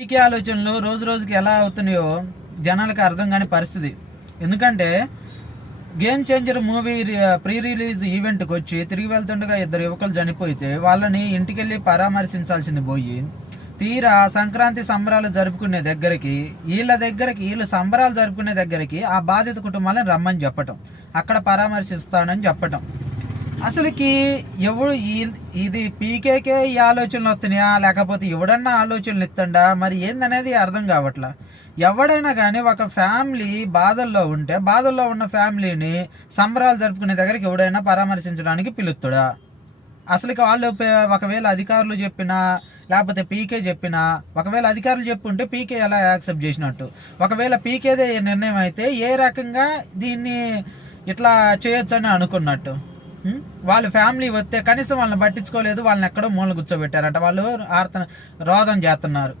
పీకే ఆలోచనలు రోజు రోజుకి ఎలా అవుతున్నాయో జనాలకు అర్థం కాని పరిస్థితి. ఎందుకంటే game changer movie pre release ఈవెంట్కి వచ్చి తిరిగి వెళ్తుండగా 2 యువకులు చనిపోతే వాళ్ళని ఇంటికెళ్ళి పరామర్శించాల్సింది పోయి తీరా సంక్రాంతి సంబరాలు జరుపుకునే దగ్గరికి వీళ్ళు సంబరాలు జరుపుకునే దగ్గరికి ఆ బాధిత కుటుంబాలను రమ్మని చెప్పటం, అక్కడ పరామర్శిస్తానని చెప్పటం. అసలుకి ఎవడు ఇది పీకేకే ఈ ఆలోచనలు వస్తున్నాయా లేకపోతే ఎవడన్నా ఆలోచనలు ఇస్తుండా మరి ఏందనేది అర్థం కావట్లా. ఎవడైనా కానీ ఒక ఫ్యామిలీ బాధల్లో ఉంటే బాధల్లో ఉన్న ఫ్యామిలీని సంబరాలు జరుపుకునే దగ్గరికి ఎవడైనా పరామర్శించడానికి పిలుస్తాడా? అసలుకి వాళ్ళు ఒకవేళ అధికారులు చెప్పినా లేకపోతే పీకే చెప్పినా, ఒకవేళ అధికారులు చెప్పుంటే పీకే ఎలా యాక్సెప్ట్ చేసినట్టు, ఒకవేళ పీకేదే నిర్ణయం అయితే ఏ రకంగా దీన్ని ఇట్లా చేయొచ్చు అని అనుకున్నట్టు. వాళ్ళ ఫ్యామిలీ వస్తే కనీసం వాళ్ళని పట్టించుకోలేదు, వాళ్ళని ఎక్కడో మూల కూర్చోబెట్టారంట, వాళ్ళు రోదన చేస్తున్నారు.